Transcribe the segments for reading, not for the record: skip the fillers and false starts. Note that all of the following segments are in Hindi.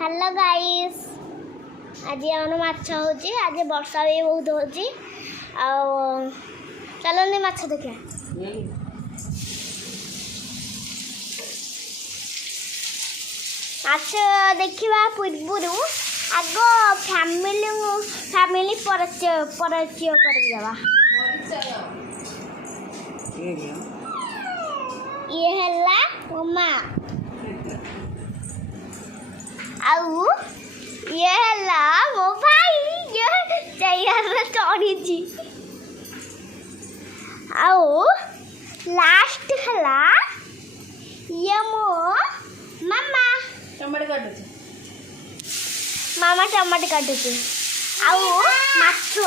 हेलो गाइस आज आम माछ हो आज वर्षा भी बहुत हो चलो माछ देखा माछ देखा पूर्व आग फैमिली परिचय करदेवा ये है मो माँ आउ ये है मो भाई ये चैर चढ़ी आउ लास्ट है ये मो मामा टमाटर काटुछ मामा टमाटर काटुछ आउ माछ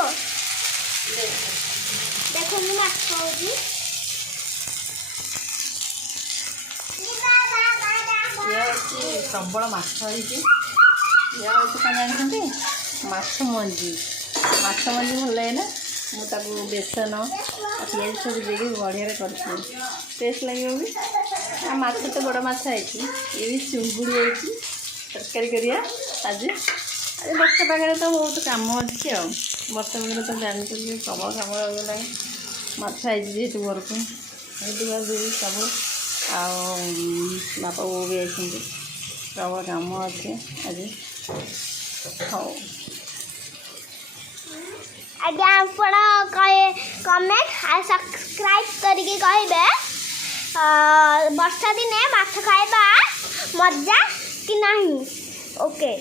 देखो मु माछ होजी प्रबल माछ जानते माछ मंजी भल लगे ना मुझे बेसन पिज सब देगी बढ़िया कर टेस्ट लगे भी आ माछ तो बड़ माछ है ये भी चुंगुड़ी हो तरकारी करिया आज आज वर्षा पाखे तो बहुत कम अच्छे वर्षा पाखे तो जानते प्रबल कम होगा माछ आई जेहतु घर को सब बापा वो भी आई प्रबल कम अच्छे आज हाँ आज्ञा आप कमेंट और सब्सक्राइब करके कहे वर्षा दिने माछ खाइबा मजा कि नहीं ओके।